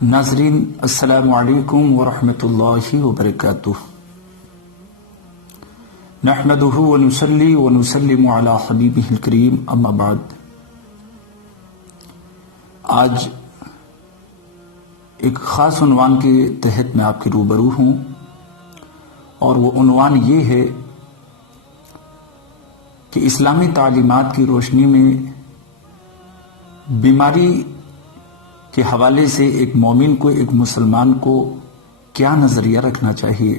ناظرین السلام علیکم ورحمۃ اللہ وبرکاتہ۔ نحمده ونصلی ونسلم علی حبیبہ الکریم، اما بعد۔ آج ایک خاص عنوان کے تحت میں آپ کے روبرو ہوں، اور وہ عنوان یہ ہے کہ اسلامی تعلیمات کی روشنی میں بیماری کے حوالے سے ایک مومن کو، ایک مسلمان کو کیا نظریہ رکھنا چاہیے۔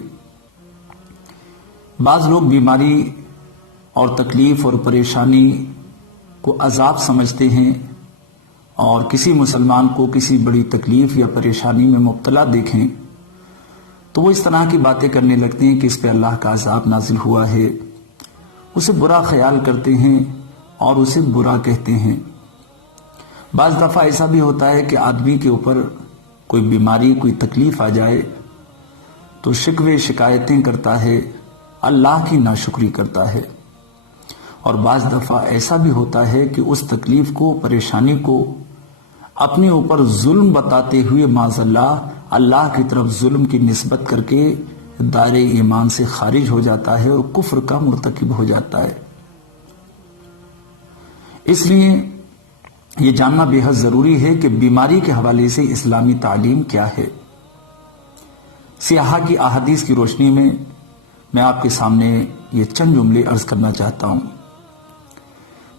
بعض لوگ بیماری اور تکلیف اور پریشانی کو عذاب سمجھتے ہیں، اور کسی مسلمان کو کسی بڑی تکلیف یا پریشانی میں مبتلا دیکھیں تو وہ اس طرح کی باتیں کرنے لگتے ہیں کہ اس پہ اللہ کا عذاب نازل ہوا ہے، اسے برا خیال کرتے ہیں اور اسے برا کہتے ہیں۔ بعض دفعہ ایسا بھی ہوتا ہے کہ آدمی کے اوپر کوئی بیماری، کوئی تکلیف آ جائے تو شکوے شکایتیں کرتا ہے، اللہ کی ناشکری کرتا ہے، اور بعض دفعہ ایسا بھی ہوتا ہے کہ اس تکلیف کو، پریشانی کو اپنے اوپر ظلم بتاتے ہوئے معاذ اللہ کی طرف ظلم کی نسبت کر کے دائرہ ایمان سے خارج ہو جاتا ہے اور کفر کا مرتکب ہو جاتا ہے۔ اس لیے یہ جاننا بے حد ضروری ہے کہ بیماری کے حوالے سے اسلامی تعلیم کیا ہے۔ صحیحہ کی احادیث کی روشنی میں آپ کے سامنے یہ چند جملے عرض کرنا چاہتا ہوں۔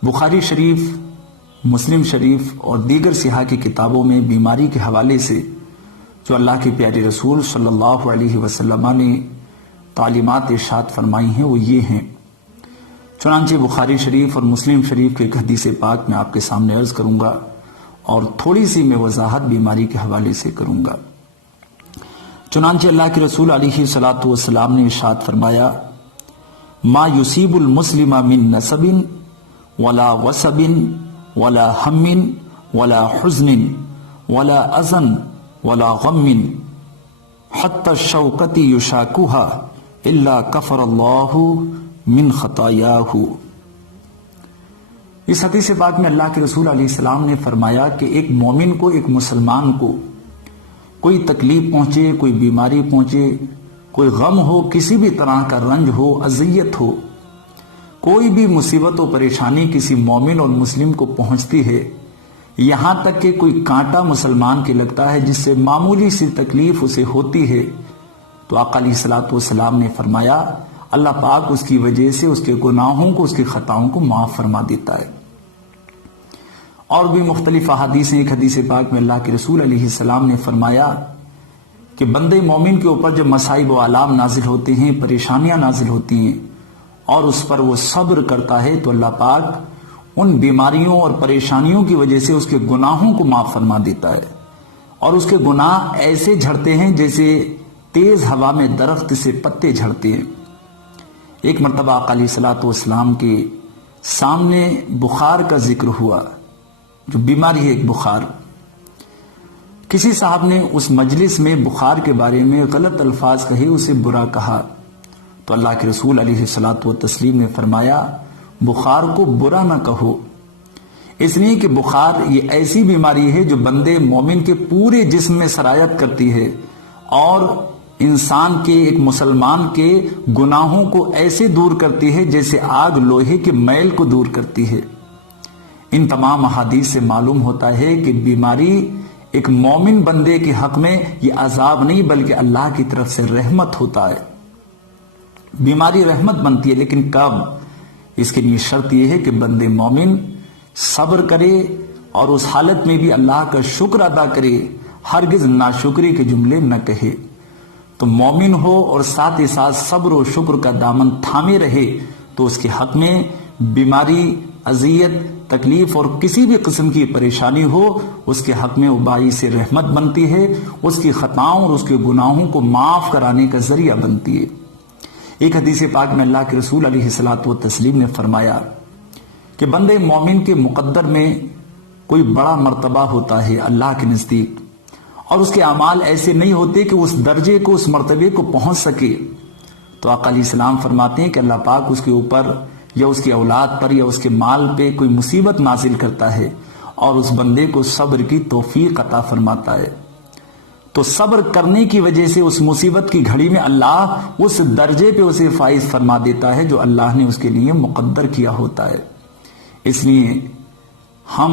بخاری شریف، مسلم شریف اور دیگر صحیحہ کی کتابوں میں بیماری کے حوالے سے جو اللہ کے پیارے رسول صلی اللہ علیہ وسلم نے تعلیمات ارشاد فرمائی ہیں وہ یہ ہیں۔ چنانچہ بخاری شریف اور مسلم شریف کے ایک حدیث پاک میں آپ کے سامنے عرض کروں گا، اور تھوڑی سی میں وضاحت بیماری کے حوالے سے کروں گا۔ چنانچہ اللہ کے رسول علیہ الصلوۃ والسلام نے ارشاد فرمایا، ما یصیب المسلم من نصب ولا وصب ولا ہم ولا حزن ولا اذن ولا غم حتی الشوکۃ یشاکها الا کفر اللہ من خطایاہ۔ اس حدیث پاک میں اللہ کے رسول علیہ السلام نے فرمایا کہ ایک مومن کو، ایک مسلمان کو کوئی تکلیف پہنچے، کوئی بیماری پہنچے، کوئی غم ہو، کسی بھی طرح کا رنج ہو، اذیت ہو، کوئی بھی مصیبت و پریشانی کسی مومن اور مسلم کو پہنچتی ہے، یہاں تک کہ کوئی کانٹا مسلمان کے لگتا ہے، جس سے معمولی سی تکلیف اسے ہوتی ہے، تو آقا علیہ الصلوۃ والسلام نے فرمایا اللہ پاک اس کی وجہ سے اس کے گناہوں کو، اس کی خطاؤں کو معاف فرما دیتا ہے۔ اور بھی مختلف احادیث ہیں۔ ایک حدیث پاک میں اللہ کے رسول علیہ السلام نے فرمایا کہ بندے مومن کے اوپر جب مصائب و آلام نازل ہوتے ہیں، پریشانیاں نازل ہوتی ہیں، اور اس پر وہ صبر کرتا ہے تو اللہ پاک ان بیماریوں اور پریشانیوں کی وجہ سے اس کے گناہوں کو معاف فرما دیتا ہے، اور اس کے گناہ ایسے جھڑتے ہیں جیسے تیز ہوا میں درخت سے پتے جھڑتے ہیں۔ ایک مرتبہ آقا علیہ الصلوۃ والسلام کے سامنے بخار کا ذکر ہوا، جو بیماری ہے ایک بخار۔ کسی صاحب نے اس مجلس میں بخار کے بارے میں غلط الفاظ کہے، اسے برا کہا، تو اللہ کے رسول علیہ الصلوۃ والتسلیم نے فرمایا بخار کو برا نہ کہو، اس لیے کہ بخار یہ ایسی بیماری ہے جو بندے مومن کے پورے جسم میں سرایت کرتی ہے، اور انسان کے، ایک مسلمان کے گناہوں کو ایسے دور کرتی ہے جیسے آگ لوہے کے میل کو دور کرتی ہے۔ ان تمام احادیث سے معلوم ہوتا ہے کہ بیماری ایک مومن بندے کے حق میں یہ عذاب نہیں بلکہ اللہ کی طرف سے رحمت ہوتا ہے۔ بیماری رحمت بنتی ہے، لیکن کب؟ اس کے لیے شرط یہ ہے کہ بندے مومن صبر کرے اور اس حالت میں بھی اللہ کا شکر ادا کرے، ہرگز ناشکری کے جملے نہ کہے۔ تو مومن ہو اور ساتھ ہی ساتھ صبر و شکر کا دامن تھامے رہے تو اس کے حق میں بیماری، اذیت، تکلیف اور کسی بھی قسم کی پریشانی ہو، اس کے حق میں وہ باعث رحمت بنتی ہے، اس کی خطاؤں اور اس کے گناہوں کو معاف کرانے کا ذریعہ بنتی ہے۔ ایک حدیث پاک میں اللہ کے رسول علیہ الصلوۃ والتسلیم نے فرمایا کہ بندے مومن کے مقدر میں کوئی بڑا مرتبہ ہوتا ہے اللہ کے نزدیک، اور اس کے اعمال ایسے نہیں ہوتے کہ اس درجے کو، اس مرتبے کو پہنچ سکے، تو آقا علیہ السلام فرماتے ہیں کہ اللہ پاک اس کے اوپر یا اس کی اولاد پر یا اس کے مال پہ کوئی مصیبت نازل کرتا ہے، اور اس بندے کو صبر کی توفیق عطا فرماتا ہے۔ تو صبر کرنے کی وجہ سے اس مصیبت کی گھڑی میں اللہ اس درجے پہ اسے فائز فرما دیتا ہے جو اللہ نے اس کے لیے مقدر کیا ہوتا ہے۔ اس لیے ہم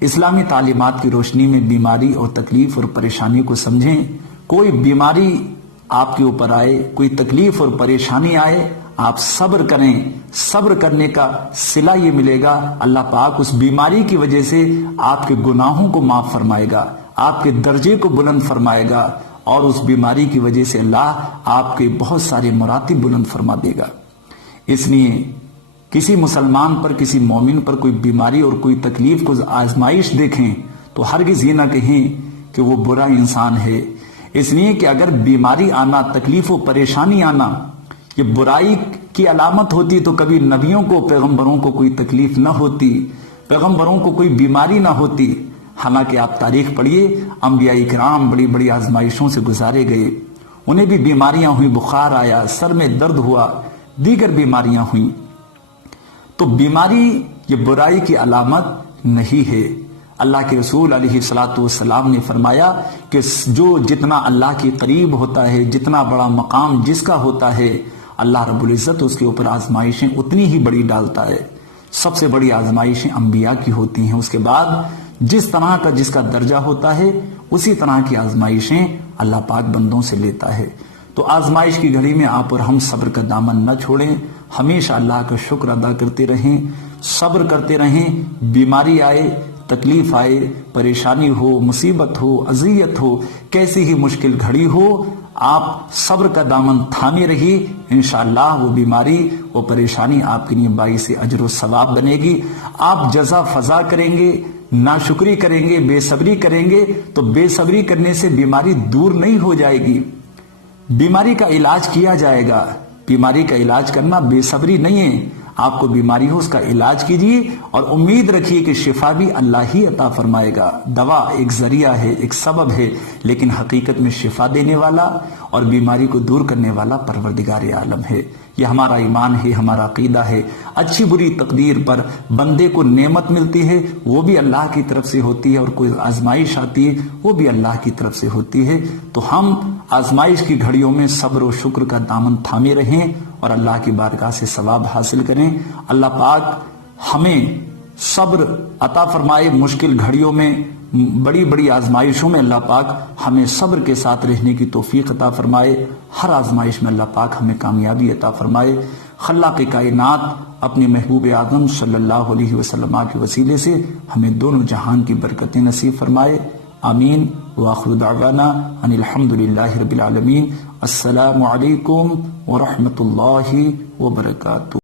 اسلامی تعلیمات کی روشنی میں بیماری اور تکلیف اور پریشانی کو سمجھیں۔ کوئی بیماری آپ کے اوپر آئے، کوئی تکلیف اور پریشانی آئے، آپ صبر کریں۔ صبر کرنے کا صلہ یہ ملے گا، اللہ پاک اس بیماری کی وجہ سے آپ کے گناہوں کو معاف فرمائے گا، آپ کے درجے کو بلند فرمائے گا، اور اس بیماری کی وجہ سے اللہ آپ کے بہت سارے مراتب بلند فرما دے گا۔ اس لیے کسی مسلمان پر، کسی مومن پر کوئی بیماری اور کوئی تکلیف کو آزمائش دیکھیں تو ہرگز یہ نہ کہیں کہ وہ برا انسان ہے۔ اس لیے کہ اگر بیماری آنا، تکلیف و پریشانی آنا یہ برائی کی علامت ہوتی تو کبھی نبیوں کو، پیغمبروں کو کوئی تکلیف نہ ہوتی، پیغمبروں کو کوئی بیماری نہ ہوتی۔ حالانکہ آپ تاریخ پڑھیے، انبیاء کرام بڑی بڑی آزمائشوں سے گزارے گئے، انہیں بھی بیماریاں ہوئیں، بخار آیا، سر میں درد ہوا، دیگر بیماریاں ہوئیں۔ تو بیماری یہ برائی کی علامت نہیں ہے۔ اللہ کے رسول علیہ الصلوۃ والسلام نے فرمایا کہ جو جتنا اللہ کے قریب ہوتا ہے، جتنا بڑا مقام جس کا ہوتا ہے، اللہ رب العزت اس کے اوپر آزمائشیں اتنی ہی بڑی ڈالتا ہے۔ سب سے بڑی آزمائشیں انبیاء کی ہوتی ہیں، اس کے بعد جس طرح کا جس کا درجہ ہوتا ہے اسی طرح کی آزمائشیں اللہ پاک بندوں سے لیتا ہے۔ تو آزمائش کی گھڑی میں آپ اور ہم صبر کا دامن نہ چھوڑیں، ہمیشہ اللہ کا شکر ادا کرتے رہیں، صبر کرتے رہیں۔ بیماری آئے، تکلیف آئے، پریشانی ہو، مصیبت ہو، اذیت ہو، کیسی ہی مشکل گھڑی ہو، آپ صبر کا دامن تھامے رہیے، انشاءاللہ وہ بیماری، وہ پریشانی آپ کے لیے باعث اجر و ثواب بنے گی۔ آپ جزا فضا کریں گے، ناشکری کریں گے، بے صبری کریں گے تو بے صبری کرنے سے بیماری دور نہیں ہو جائے گی، بیماری کا علاج کیا جائے گا۔ بیماری کا علاج کرنا بے صبری نہیں ہے۔ آپ کو بیماری ہو اس کا علاج کیجیے اور امید رکھیے کہ شفا بھی اللہ ہی عطا فرمائے گا۔ دوا ایک ذریعہ ہے، ایک سبب ہے، لیکن حقیقت میں شفا دینے والا اور بیماری کو دور کرنے والا پروردگار عالم ہے۔ یہ ہمارا ایمان ہے، ہمارا عقیدہ ہے۔ اچھی بری تقدیر پر بندے کو نعمت ملتی ہے وہ بھی اللہ کی طرف سے ہوتی ہے، اور کوئی آزمائش آتی ہے وہ بھی اللہ کی طرف سے ہوتی ہے۔ تو ہم آزمائش کی گھڑیوں میں صبر و شکر کا دامن تھامے رہیں اور اللہ کی بارگاہ سے ثواب حاصل کریں۔ اللہ پاک ہمیں صبر عطا فرمائے، مشکل گھڑیوں میں، بڑی بڑی آزمائشوں میں اللہ پاک ہمیں صبر کے ساتھ رہنے کی توفیق عطا فرمائے۔ ہر آزمائش میں اللہ پاک ہمیں کامیابی عطا فرمائے۔ خلاق کائنات اپنے محبوب اعظم صلی اللہ علیہ وسلم کے وسیلے سے ہمیں دونوں جہان کی برکتیں نصیب فرمائے، آمین۔ وآخر دعوانا ان الحمد للہ رب العالمین۔ السلام علیکم ورحمۃ اللہ وبرکاتہ۔